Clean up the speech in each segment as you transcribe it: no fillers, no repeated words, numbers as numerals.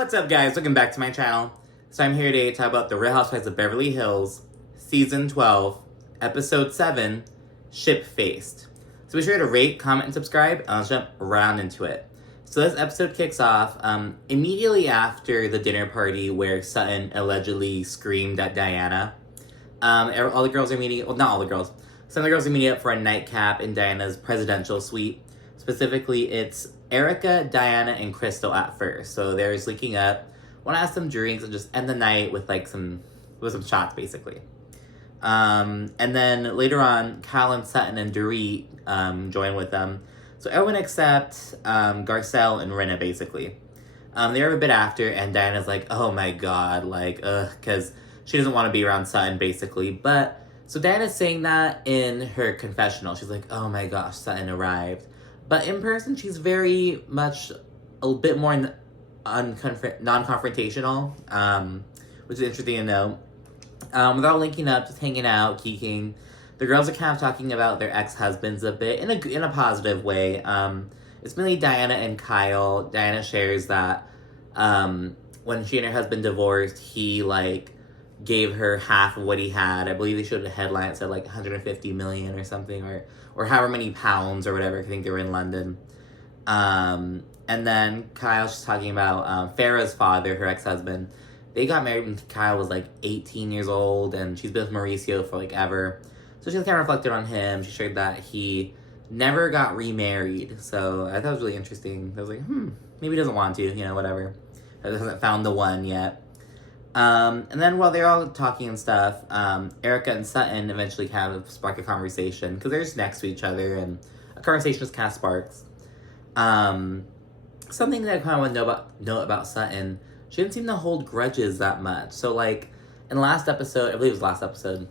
What's up, guys? Welcome back to my channel. So I'm here today to talk about the Real Housewives of Beverly Hills, Season 12, Episode 7, Ship-Faced. So be sure to rate, comment, and subscribe, and I'll jump right into it. So this episode kicks off immediately after the dinner party where Sutton allegedly screamed at Diona. All the girls are meeting, well, not all the girls. Some of the girls are meeting up for a nightcap in Diana's presidential suite. Specifically, it's Erika, Diona, and Crystal at first. So they're just linking up, want to have some drinks and just end the night with some shots, basically. And then later on, Kyle and Sutton and Dorit join with them. So everyone except Garcelle and Rinna, basically. They're a bit after, and Diana's like, oh my god, because she doesn't want to be around Sutton, basically. But, so Diana's saying that in her confessional. She's like, oh my gosh, Sutton arrived. But in person, she's very much a bit more non-confrontational, which is interesting to know. They're all linking up, just hanging out, geeking. The girls are kind of talking about their ex-husbands a bit, in a positive way. It's mainly Diona and Kyle. Diona shares that when she and her husband divorced, he, gave her half of what he had. I believe they showed a headline that said, 150 million or something, or however many pounds or whatever. I think they were in London. And then Kyle's just talking about Farrah's father, her ex-husband. They got married when Kyle was 18 years old, and she's been with Mauricio for ever. So she kind of reflected on him. She shared that he never got remarried. So I thought it was really interesting. I was like, maybe he doesn't want to, whatever. He hasn't found the one yet. And then while they're all talking and stuff, Erika and Sutton eventually kind of spark a conversation because they're just next to each other, and a conversation just kind of sparks. Something that I kind of want to know about Sutton, she didn't seem to hold grudges that much. So in the last episode, I believe it was last episode,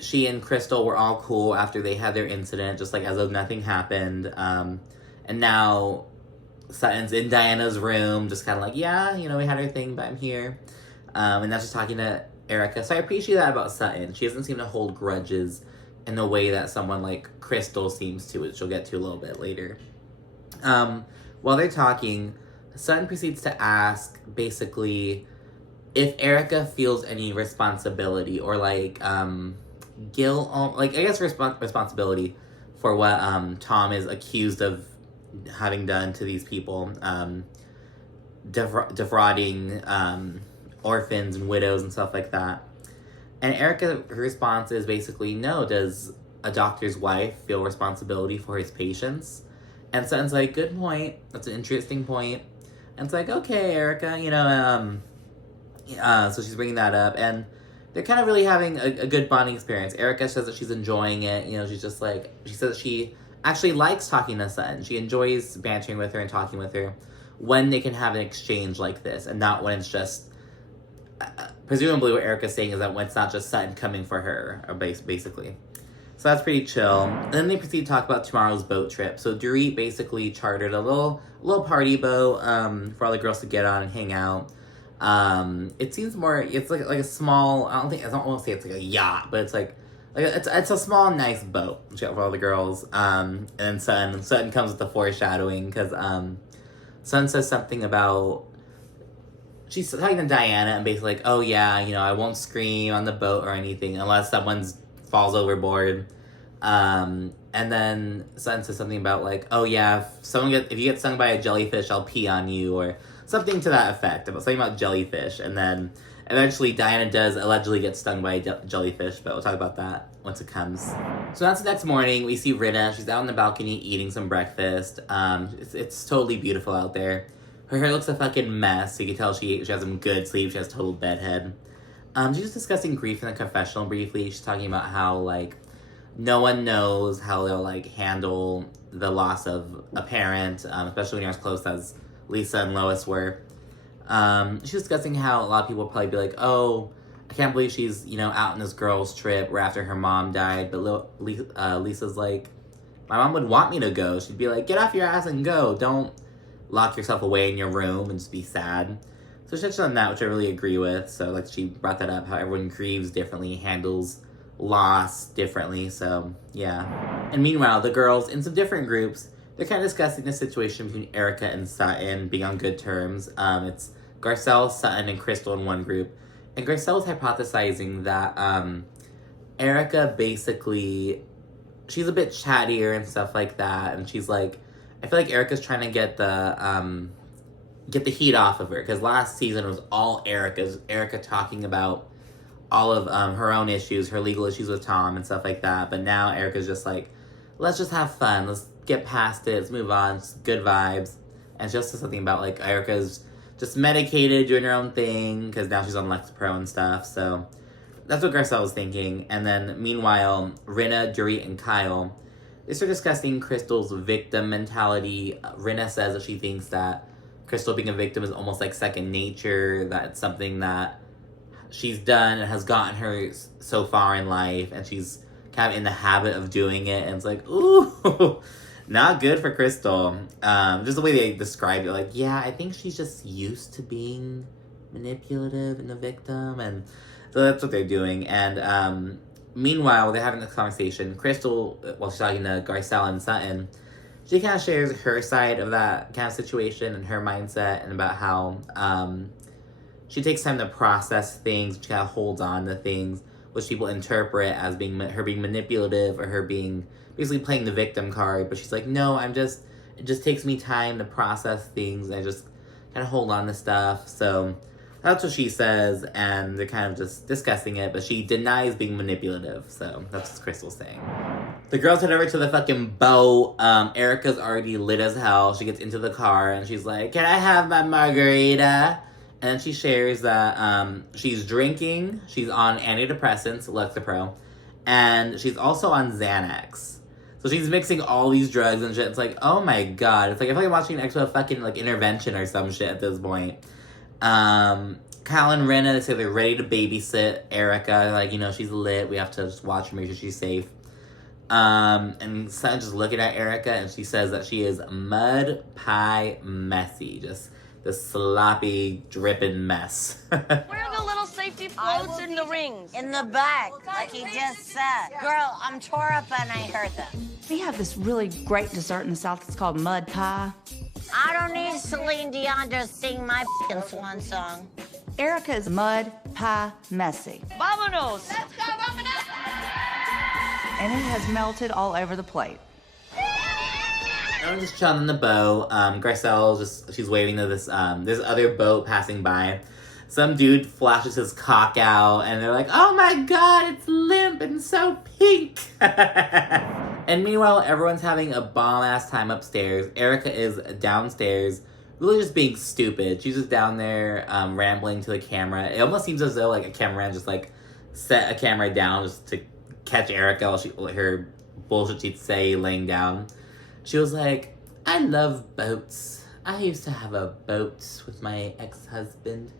she and Crystal were all cool after they had their incident, just as though nothing happened. And now Sutton's in Diana's room, just kind of yeah, we had our thing, but I'm here. And that's just talking to Erika. So I appreciate that about Sutton. She doesn't seem to hold grudges in the way that someone like Crystal seems to, which she'll get to a little bit later. While they're talking, Sutton proceeds to ask, basically, if Erika feels any responsibility or, guilt, responsibility for what Tom is accused of having done to these people, defrauding orphans and widows and stuff like that. And Erika, her response is basically, no, does a doctor's wife feel responsibility for his patients? And Sutton's like, good point, that's an interesting point. And it's okay, Erika, so she's bringing that up, and they're kind of really having a good bonding experience. Erika says that she's enjoying it, she's just she says that she actually likes talking to Sutton. She enjoys bantering with her and talking with her when they can have an exchange like this, and not when it's just, presumably what Erika's saying is that when it's not just Sutton coming for her, or basically. So that's pretty chill. And then they proceed to talk about tomorrow's boat trip. So Dorit basically chartered a little party boat for all the girls to get on and hang out. It seems more, it's like a small, I don't want to say it's a yacht, but it's a small, nice boat for all the girls. And then Sutton comes with the foreshadowing, because Sutton says something about, she's talking to Diana and basically oh yeah, I won't scream on the boat or anything unless someone falls overboard. And then Sutton says something about oh yeah, if you get stung by a jellyfish, I'll pee on you, or something to that effect, something about jellyfish. And then eventually Diana does allegedly get stung by a jellyfish, but we'll talk about that once it comes. So that's the next morning. We see Rinna. She's out on the balcony eating some breakfast. It's totally beautiful out there. Her hair looks a fucking mess, so you can tell she has some good sleep. She has total bedhead. She's just discussing grief in the confessional briefly. She's talking about how, no one knows how they'll, handle the loss of a parent, especially when you're as close as Lisa and Lois were. She's discussing how a lot of people will probably be oh, I can't believe she's, out on this girl's trip right after her mom died. But Lisa's my mom would want me to go. She'd be get off your ass and go. Don't lock yourself away in your room and just be sad. So she touched on that, which I really agree with. So, she brought that up, how everyone grieves differently, handles loss differently. So, yeah. And meanwhile, the girls, in some different groups, they're kind of discussing the situation between Erika and Sutton being on good terms. It's Garcelle, Sutton, and Crystal in one group. And Garcelle was hypothesizing that Erika basically, she's a bit chattier and stuff like that. And she's like, I feel like Erika's trying to get the heat off of her. Because last season was all Erika talking about all of her own issues, her legal issues with Tom and stuff like that. But now Erika's just like, let's just have fun. Let's get past it. Let's move on. It's good vibes. And just something about like Erika's just medicated, doing her own thing, because now she's on Lexipro and stuff. So that's what Garcelle was thinking. And then meanwhile, Rinna, Dorit, and Kyle, they start discussing Crystal's victim mentality. Rinna says that she thinks that Crystal being a victim is almost like second nature, that it's something that she's done and has gotten her so far in life, and she's kind of in the habit of doing it, and it's like, ooh, not good for Crystal. Just the way they described it, like, yeah, I think she's just used to being manipulative and a victim, and so that's what they're doing. And meanwhile, they're having this conversation. Crystal, while she's talking to Garcelle and Sutton, she kind of shares her side of that kind of situation and her mindset, and about how she takes time to process things. She kind of holds on to things which people interpret as being her being manipulative or her being basically playing the victim card. But she's like, no, it just takes me time to process things. I just kind of hold on to stuff. So that's what she says, and they're kind of just discussing it, but she denies being manipulative. So that's what Crystal's saying. The girls head over to the fucking boat. Erika's already lit as hell. She gets into the car and she's like, can I have my margarita? And then she shares that she's drinking, she's on antidepressants, Lexipro, and she's also on Xanax. So she's mixing all these drugs and shit. It's like, oh my god. It's like, I feel like I'm watching an actual fucking, like, intervention or some shit at this point. Kyle and Rinna, they say they're ready to babysit Erika. Like, you know, she's lit. We have to just watch her, make sure she's safe. And Sutton just looking at Erika, and she says that she is mud pie messy. Just the sloppy, dripping mess. Where are the little safety floats in the rings? In the back, like he just said. Girl, I'm tore up and I heard them. We have this really great dessert in the South. It's called mud pie. I don't need Celine Dion to sing my f***ing swan song. Erika is mud pie messy. Vamonos! Let's go, Vamonos! And it has melted all over the plate. I'm just chilling in the boat. Garcelle she's waving to this other boat passing by. Some dude flashes his cock out, and they're like, oh my god, it's limp and so pink. And meanwhile, everyone's having a bomb-ass time upstairs. Erika is downstairs, really just being stupid. She's just down there rambling to the camera. It almost seems as though like a cameraman just like set a camera down just to catch Erika while her bullshit she'd say laying down. She was like, I love boats. I used to have a boat with my ex-husband.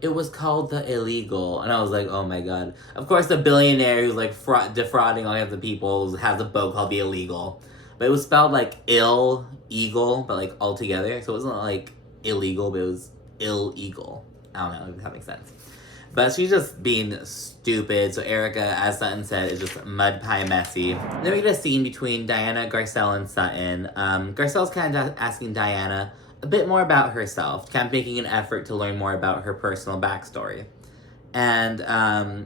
It was called the Illegal. And I was like, oh my god. Of course, the billionaire who's like defrauding all kinds of people has a boat called the Illegal. But it was spelled like ill-eagle, but like all together. So it wasn't like illegal, but it was ill-eagle. I don't know if that makes sense. But she's just being stupid. So Erika, as Sutton said, is just mud pie messy. Then we get a scene between Diona, Garcelle, and Sutton. Garcelle's kind of asking Diona a bit more about herself, kind of making an effort to learn more about her personal backstory. And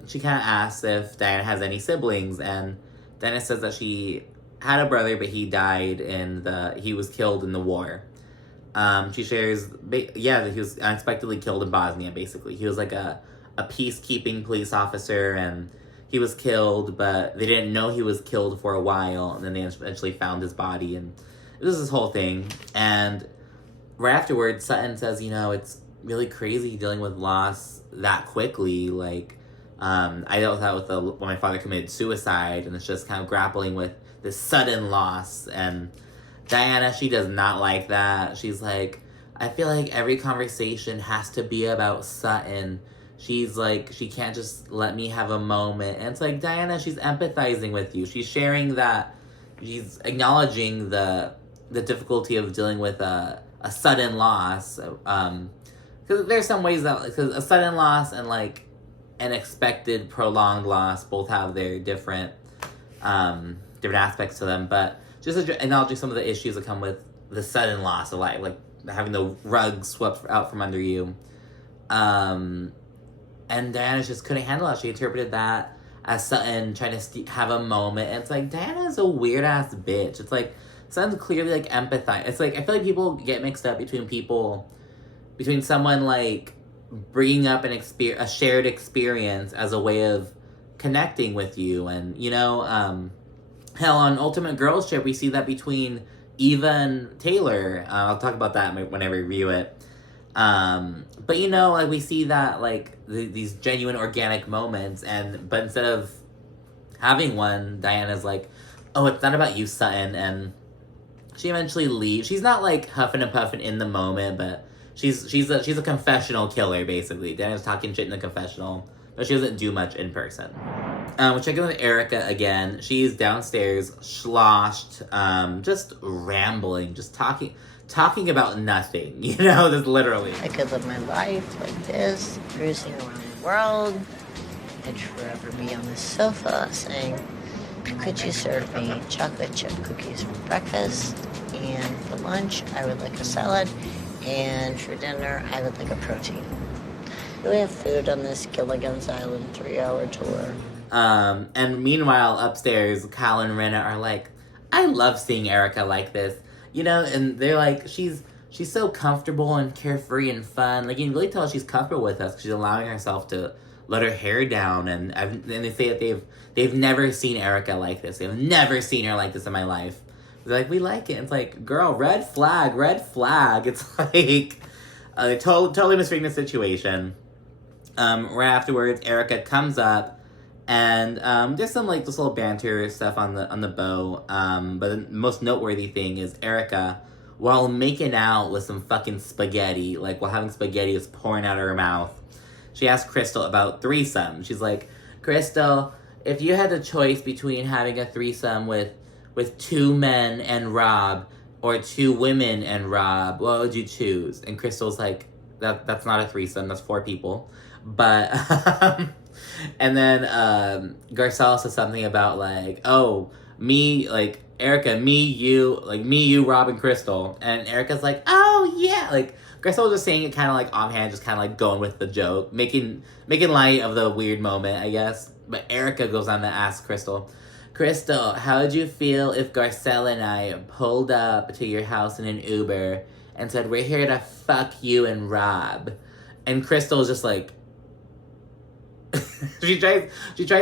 she kind of asks if Diona has any siblings, and Diona says that she had a brother, but he died he was killed in the war. She shares, that he was unexpectedly killed in Bosnia, basically. He was like a peacekeeping police officer, and he was killed, but they didn't know he was killed for a while, and then they eventually found his body, and it was this whole thing. And right afterwards, Sutton says, you know, it's really crazy dealing with loss that quickly. Like, I dealt with that when my father committed suicide, and it's just kind of grappling with this sudden loss. And Diona, she does not like that. She's like, I feel like every conversation has to be about Sutton. She's like, she can't just let me have a moment. And it's like, Diona, she's empathizing with you. She's sharing that, she's acknowledging the difficulty of dealing with a sudden loss. Because there's some ways that, because a sudden loss and like an expected prolonged loss both have their different aspects to them. But just acknowledging some of the issues that come with the sudden loss of life, like having the rug swept out from under you. And Diana just couldn't handle it. She interpreted that as Sutton trying to have a moment. And it's like, Diana's a weird-ass bitch. It's like, Sutton's clearly, like, empathize. It's like, I feel like people get mixed up between someone, like, bringing up a shared experience as a way of connecting with you. And, you know, hell, on Ultimate Girls Trip, we see that between Eva and Taylor. I'll talk about that when I review it. But, you know, like, we see that, like, these genuine organic moments, but instead of having one, Diana's like, oh, it's not about you, Sutton, and she eventually leaves. She's not, like, huffing and puffing in the moment, but she's a confessional killer, basically. Diana's talking shit in the confessional, but she doesn't do much in person. We check in with Erika again. She's downstairs, sloshed, just rambling, just talking about nothing, you know, just literally. I could live my life like this, cruising around the world. I'd forever be on the sofa saying, could you serve me chocolate chip cookies for breakfast? And for lunch, I would like a salad. And for dinner, I would like a protein. Do we have food on this Gilligan's Island 3-hour tour? And meanwhile, upstairs, Kyle and Rinna are like, I love seeing Erika like this. You know, and they're like, she's so comfortable and carefree and fun. Like, you can really tell she's comfortable with us because she's allowing herself to let her hair down. And they say that they've never seen Erika like this. They've never seen her like this in my life. They're like, we like it. It's like, girl, red flag. It's like, totally misreading the situation. Right afterwards, Erika comes up, and there's some like this little banter stuff on the boat. But the most noteworthy thing is Erika, while making out with some fucking spaghetti, like while having spaghetti is pouring out of her mouth, she asked Crystal about threesome. She's like, Crystal, if you had the choice between having a threesome with 2 men and Rob or 2 women and Rob, what would you choose? And Crystal's like, that's not a threesome, that's 4 people. But, and then Garcelle says something about like, oh, me, like, Erika, me, you, Rob, and Crystal. And Erika's like, oh, yeah. Like, Garcelle was just saying it kind of like offhand, just kind of like going with the joke, making light of the weird moment, I guess. But Erika goes on to ask Crystal, how would you feel if Garcelle and I pulled up to your house in an Uber and said, we're here to fuck you and Rob? And Crystal's just like, she tries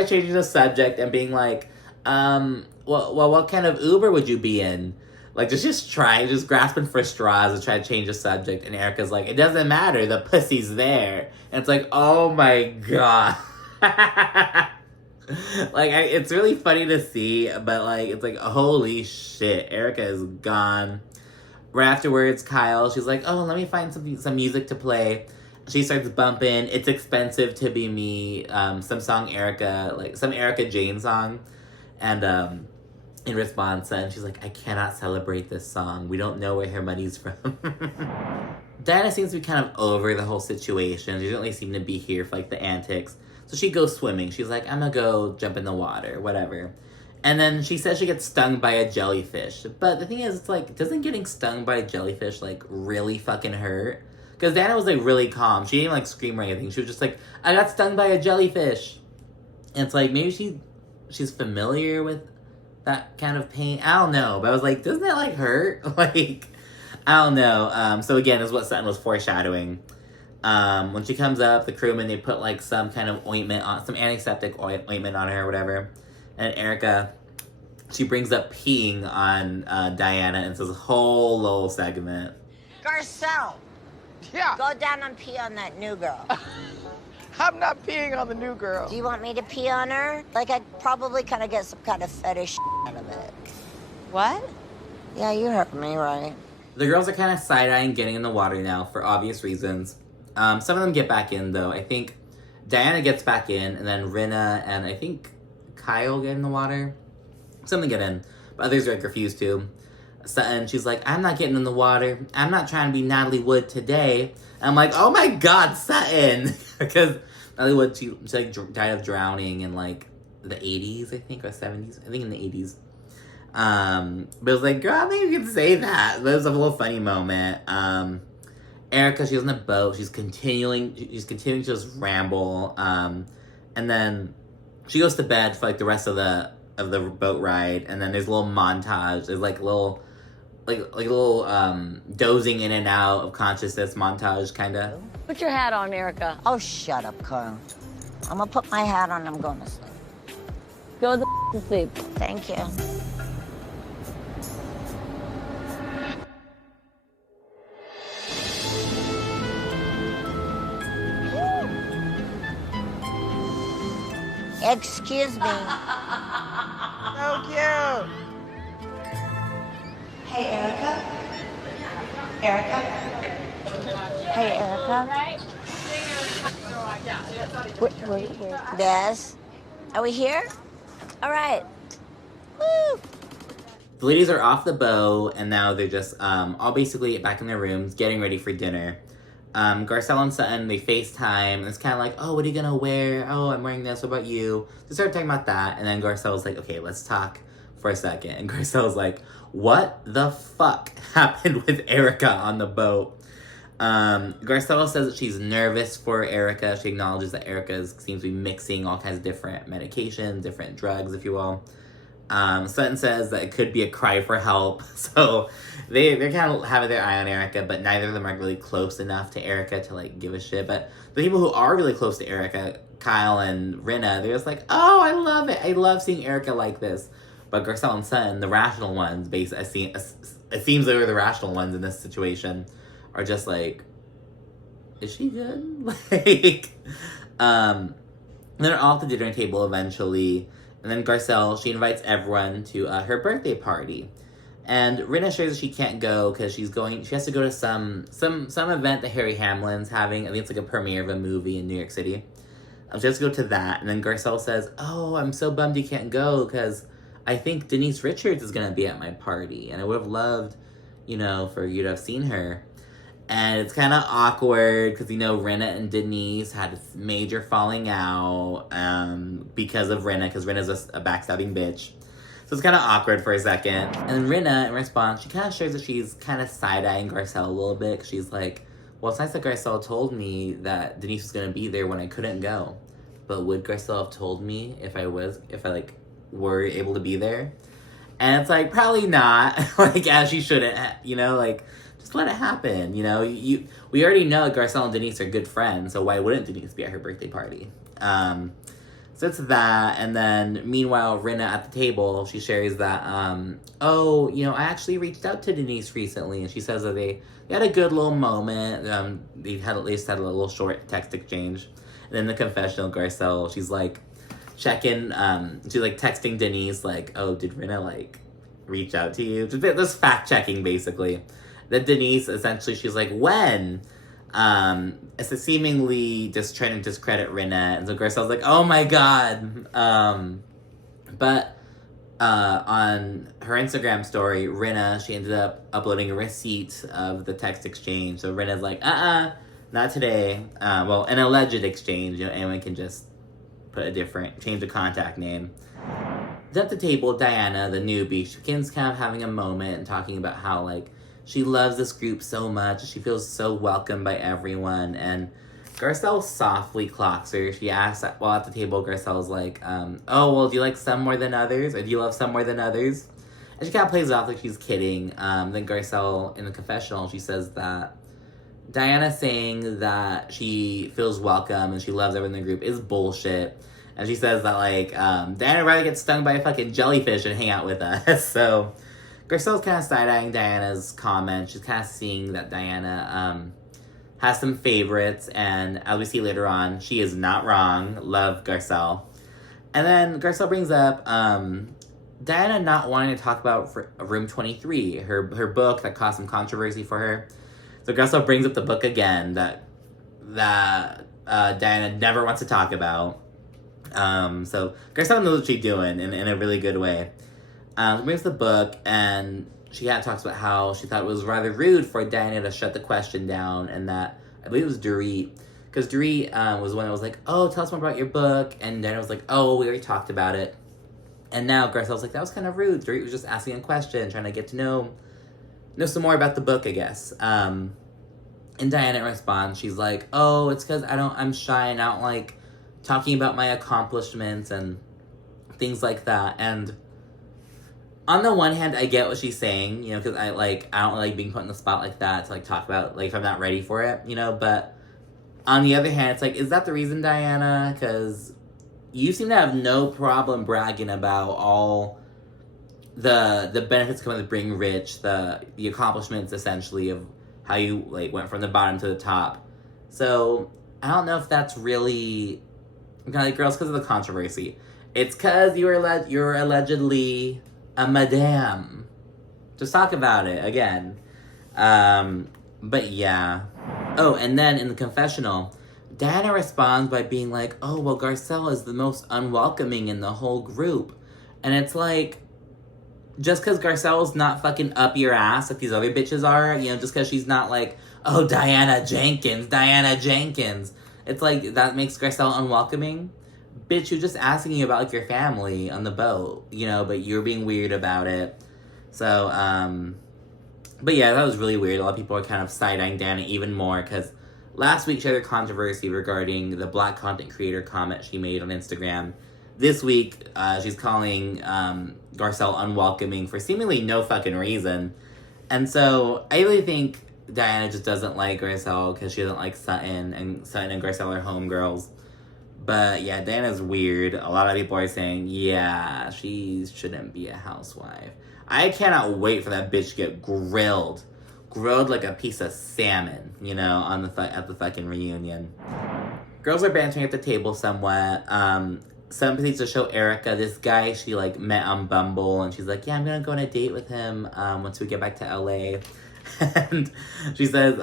changing the subject and being like, well, what kind of Uber would you be in? Like, just grasping for straws and try to change the subject. And Erika's like, it doesn't matter, the pussy's there. And it's like, oh my god. Like, it's really funny to see, but like, it's like, holy shit, Erika is gone. Right afterwards, Kyle, she's like, oh, let me find some music to play. She starts bumping It's Expensive to Be Me, some song Erika, like some Erika Jane song. And in response, and she's like, I cannot celebrate this song. We don't know where her money's from. Diana seems to be kind of over the whole situation. She doesn't really seem to be here for like the antics. So she goes swimming. She's like, I'm gonna go jump in the water, whatever. And then she says she gets stung by a jellyfish. But the thing is, it's like, doesn't getting stung by a jellyfish like really fucking hurt? Because Diana was, like, really calm. She didn't, like, scream or anything. She was just like, I got stung by a jellyfish. And it's like, maybe she's familiar with that kind of pain. I don't know. But I was like, doesn't that, like, hurt? Like, I don't know. So, again, this is what Sutton was foreshadowing. When she comes up, the crewmen, they put, like, some kind of ointment on, some antiseptic ointment on her or whatever. And Erika, she brings up peeing on Diana and says a whole little segment. Garcelle. Yeah. Go down and pee on that new girl. I'm not peeing on the new girl. Do you want me to pee on her? Like, I'd probably kind of get some kind of fetish out of it. What? Yeah, you heard me, right? The girls are kind of side-eyeing getting in the water now for obvious reasons. Some of them get back in, though. I think Diana gets back in, and then Rinna and I think Kyle get in the water. Some of them get in, but others are like refused to. Sutton, she's like, I'm not getting in the water. I'm not trying to be Natalie Wood today. And I'm like, oh my god, Sutton! Because Natalie Wood, she like died of drowning in like the 80s, I think, or 70s. I think in the 80s. But it was like, girl, I don't think you can say that. But it was a little funny moment. Erika, she's on the boat. She's continuing to just ramble. And then she goes to bed for like the rest of the boat ride. And then there's a little montage. There's like a little dozing in and out of consciousness montage, kind of. Put your hat on, Erika. Oh, shut up, Carl. I'm gonna put my hat on. I'm going to sleep. Go to sleep. Thank you. Excuse me. So cute. Hey, Erika. Erika. Hey, Erika. Wait. Yes? Are we here? All right. Woo! The ladies are off the boat, and now they're just all basically back in their rooms, getting ready for dinner. Garcelle and Sutton, they FaceTime, and it's kind of like, oh, what are you gonna wear? Oh, I'm wearing this, what about you? They start talking about that, and then Garcelle's like, okay, let's talk for a second. And Garcelle's like, what the fuck happened with Erika on the boat? Garcelle says that she's nervous for Erika. She acknowledges that Erika seems to be mixing all kinds of different medications, different drugs, if you will. Sutton says that it could be a cry for help. So they're kind of having their eye on Erika, but neither of them are really close enough to Erika to like give a shit. But the people who are really close to Erika, Kyle and Rinna, they're just like, oh, I love it. I love seeing Erika like this. But Garcelle and Sutton, the rational ones, it seems they were the rational ones in this situation, are just like, is she good? They're all at the dinner table eventually. And then Garcelle, she invites everyone to her birthday party. And Rinna shares that she can't go because she has to go to some event that Harry Hamlin's having. I think it's like a premiere of a movie in New York City. She has to go to that. And then Garcelle says, oh, I'm so bummed you can't go because I think Denis Richards is going to be at my party. And I would have loved, for you to have seen her. And it's kind of awkward because, Rinna and Denise had a major falling out because of Rinna, because Rinna's a backstabbing bitch. So it's kind of awkward for a second. And Rinna, in response, she kind of shares that she's kind of side-eyeing Garcelle a little bit. Cause she's like, well, it's nice that Garcelle told me that Denise was going to be there when I couldn't go. But would Garcelle have told me if I were able to be there? And it's like, probably not. As she shouldn't, just let it happen, we already know Garcelle and Denise are good friends, so why wouldn't Denise be at her birthday party? So it's that, and then meanwhile, Rinna at the table, she shares that, I actually reached out to Denise recently, and she says that they had a good little moment. They had a little short text exchange. And then the confessional, Garcelle, she's like checking, she's like texting Denise, like, oh, did Rinna reach out to you? Just fact checking, basically. That Denise, essentially, she's like, when? It's seemingly just trying to discredit Rinna. And so Garcelle's like, oh my god. But on her Instagram story, Rinna, she ended up uploading a receipt of the text exchange. So Rinna's like, not today. An alleged exchange. Anyone can just change the contact name. At the table, Diona, the newbie, she begins kind of having a moment and talking about how, she loves this group so much. She feels so welcomed by everyone. And Garcelle softly clocks her. She asks, while at the table, Garcelle's like, do you like some more than others? Or do you love some more than others? And she kind of plays it off like she's kidding. Then Garcelle, in the confessional, she says that Diona saying that she feels welcome and she loves everyone in the group is bullshit. And she says that, Diona would rather get stung by a fucking jellyfish and hang out with us. So Garcelle's kind of side-eyeing Diana's comment. She's kind of seeing that Diona has some favorites, and as we see later on, she is not wrong. Love Garcelle. And then Garcelle brings up Diona not wanting to talk about Room 23, her book that caused some controversy for her. So Garcelle brings up the book again that Diona never wants to talk about. So Garcelle knows what she's doing in a really good way. She brings the book, and she kind of talks about how she thought it was rather rude for Diana to shut the question down, and that, I believe it was Dorit, because Dorit was the one that was like, oh, tell us more about your book, and Diana was like, oh, we already talked about it. And now Garcelle's like, that was kind of rude. Dorit was just asking a question, trying to get to know some more about the book, I guess. And Diana responds, she's like, oh, it's because I'm shy and I don't like talking about my accomplishments and things like that. And on the one hand, I get what she's saying, you know, because I don't like being put in the spot like that to, like, talk about, like, if I'm not ready for it, you know, but on the other hand, it's like, is that the reason, Diana? Because you seem to have no problem bragging about all the benefits coming with being rich, the accomplishments, essentially, of how you, like, went from the bottom to the top. So, I don't know if that's really, kind of like, girls, because of the controversy. It's because you're allegedly a madame. Just talk about it again. But yeah. Oh, and then in the confessional, Diana responds by being like, oh, well, Garcelle is the most unwelcoming in the whole group. And it's like, just because Garcelle's not fucking up your ass like these other bitches are, you know, just because she's not like, oh, Diana Jenkins. It's like, that makes Garcelle unwelcoming. Bitch, you're just asking you about, like, your family on the boat, you know, but you're being weird about it. So, but yeah, that was really weird. A lot of people are kind of side-eyeing Diana even more, because last week she had a controversy regarding the black content creator comment she made on Instagram. This week, she's calling Garcelle unwelcoming for seemingly no fucking reason. And so, I really think Diana just doesn't like Garcelle because she doesn't like Sutton, and Sutton and Garcelle are homegirls. But yeah, Diana's weird. A lot of people are saying, yeah, she shouldn't be a housewife. I cannot wait for that bitch to get grilled like a piece of salmon, you know, at the fucking reunion. Girls are bantering at the table somewhat. Some proceeds to show Erika this guy she, like, met on Bumble, and she's like, yeah, I'm gonna go on a date with him once we get back to LA. And she says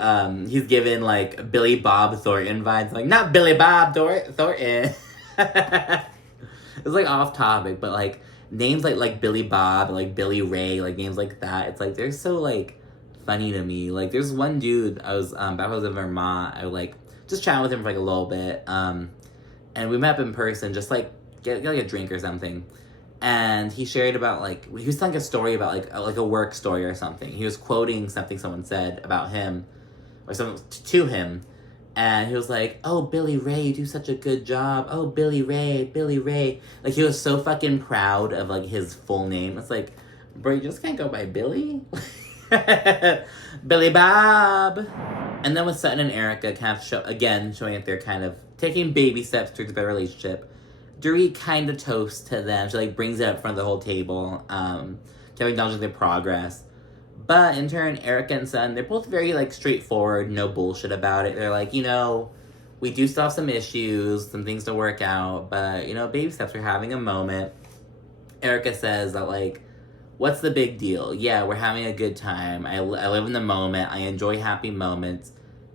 he's given, like, Billy Bob Thornton vibes. Like, not Billy Bob Thornton. It's, like, off topic, but, like, names like Billy Bob, like Billy Ray, like, names like that. It's, like, they're so, like, funny to me. Like, there's one dude, I was in Vermont. I, like, just chatting with him for, like, a little bit. And we met up in person, just, like, get like, a drink or something. And he shared about, like, he was telling a story about, like a work story or something. He was quoting something someone said about him, or something to him. And he was like, oh, Billy Ray, you do such a good job. Oh, Billy Ray. Like, he was so fucking proud of, like, his full name. It's like, bro, you just can't go by Billy? Billy Bob. And then with Sutton and Erika kind of showing that they're kind of taking baby steps towards a better relationship. Dorit kind of toasts to them. She, like, brings it up in front of the whole table, kind of acknowledging their progress. But in turn, Erika and Sutton, they're both very, like, straightforward, no bullshit about it. They're like, you know, we do still have some issues, some things to work out, but, you know, baby steps, we're having a moment. Erika says that, like, what's the big deal? Yeah, we're having a good time. I live in the moment. I enjoy happy moments.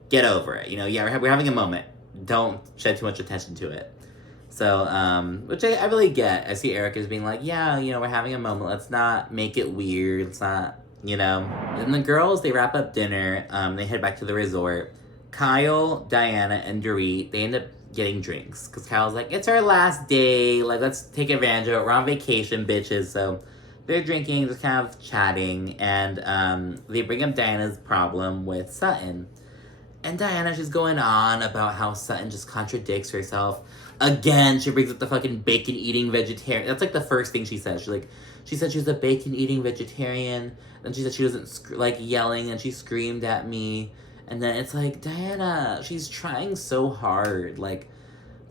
Get over it. You know, yeah, we're having a moment. Don't shed too much attention to it. So, which I really get. I see Erika as being like, yeah, you know, we're having a moment. Let's not make it weird. Let's not, you know. And the girls, they wrap up dinner. They head back to the resort. Kyle, Diana, and Dorit, they end up getting drinks. Because Kyle's like, it's our last day. Like, let's take advantage of it. We're on vacation, bitches. So they're drinking, just kind of chatting. And they bring up Diana's problem with Sutton. And Diana, she's going on about how Sutton just contradicts herself. Again, she brings up the fucking bacon-eating vegetarian. That's, like, the first thing she says. She said she was a bacon-eating vegetarian. Then she said she wasn't, like, yelling, and she screamed at me. And then it's like, Diana, she's trying so hard. Like,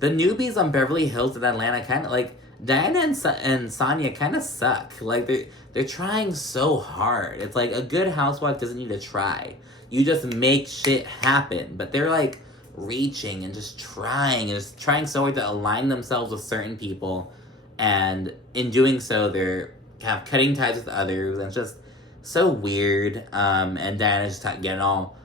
the newbies on Beverly Hills in Atlanta kind of, like, Diana and Sonia kind of suck. Like, they're trying so hard. It's like, a good housewife doesn't need to try. You just make shit happen. But they're, like, reaching and just trying so hard to align themselves with certain people, and in doing so they're kind of cutting ties with others, and it's just so weird. And Diana's just getting all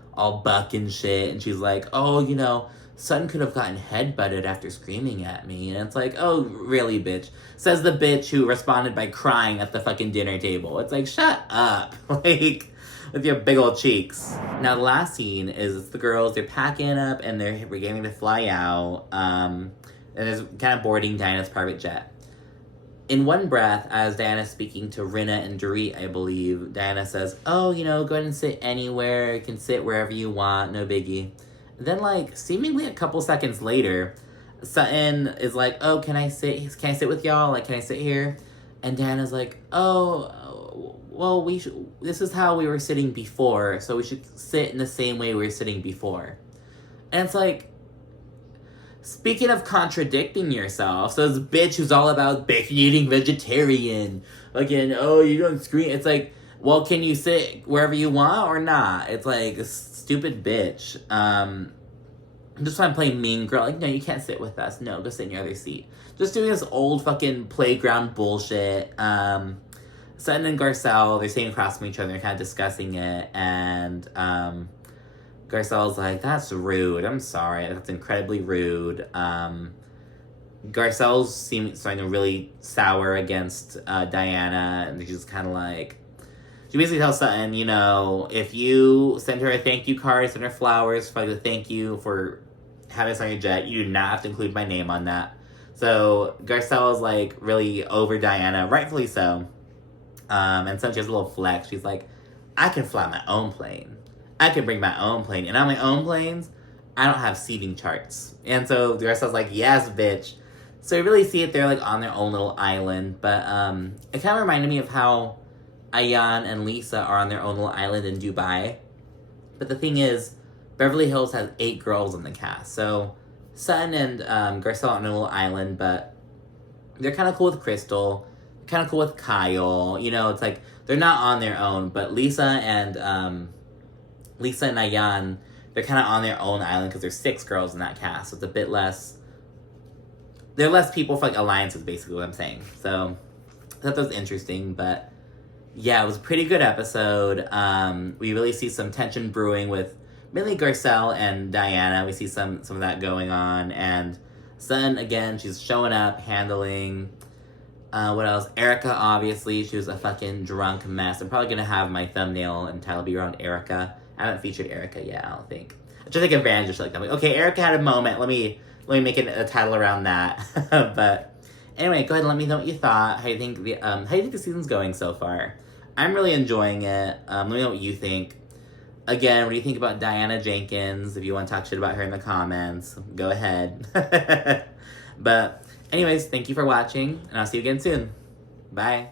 buck and shit, and she's like, oh, you know, Sutton could have gotten headbutted after screaming at me. And it's like, oh, really, bitch? Says the bitch who responded by crying at the fucking dinner table. It's like, shut up. Like, with your big old cheeks. Now, the last scene is the girls, they're packing up and they're beginning to fly out. And it's kind of boarding Diana's private jet. in one breath, as Diana's speaking to Rinna and Dorit, I believe, Diana says, oh, you know, go ahead and sit anywhere. You can sit wherever you want, no biggie. Then, like, seemingly a couple seconds later, Sutton is like, oh, can I sit with y'all? Like, can I sit here? And Diana's like, oh, well, this is how we were sitting before, so we should sit in the same way we were sitting before. And it's like, speaking of contradicting yourself, so this bitch who's all about bacon eating vegetarian, again, oh, you don't scream. It's like, well, can you sit wherever you want or not? It's like a stupid bitch. Just trying to play Mean Girl. Like, no, you can't sit with us. No, go sit in your other seat. Just doing this old fucking playground bullshit. Sutton and Garcelle, they're sitting across from each other, they're kind of discussing it, and Garcelle's like, that's rude, I'm sorry, that's incredibly rude. Garcelle's starting to really sour against Diana, and she's kind of like, she basically tells Sutton, you know, if you send her a thank you card, send her flowers for like a thank you for having us on your jet, you do not have to include my name on that. So Garcelle is like really over Diana, rightfully so. And so she has a little flex. She's like, I can fly my own plane. I can bring my own plane. And on my own planes, I don't have seating charts. And so Garcelle's like, yes, bitch. So you really see it, they're like on their own little island. But it kind of reminded me of how Ayan and Lisa are on their own little island in Dubai. But the thing is, Beverly Hills has 8 girls in the cast. So Sutton and Garcelle are on their little island, but they're kind of cool with Crystal. Kind of cool with Kyle. You know, it's like, they're not on their own. But Lisa and Ayan, they're kind of on their own island because there's 6 girls in that cast. So it's a bit less... There are less people for, like, alliances, basically what I'm saying. So I thought that was interesting, but... Yeah, it was a pretty good episode. We really see some tension brewing with mainly Garcelle and Diana. We see some of that going on. And Sutton, again, she's showing up, handling... what else? Erika, obviously. She was a fucking drunk mess. I'm probably going to have my thumbnail and title be around Erika. I haven't featured Erika yet, I don't think. I try to take advantage of shit like that. I'm like, okay, Erika had a moment. Let me make it a title around that. But anyway, go ahead and let me know what you thought. How do you think the season's going so far? I'm really enjoying it. Let me know what you think. Again, what do you think about Diana Jenkins? If you want to talk shit about her in the comments, go ahead. But anyways, thank you for watching, and I'll see you again soon. Bye.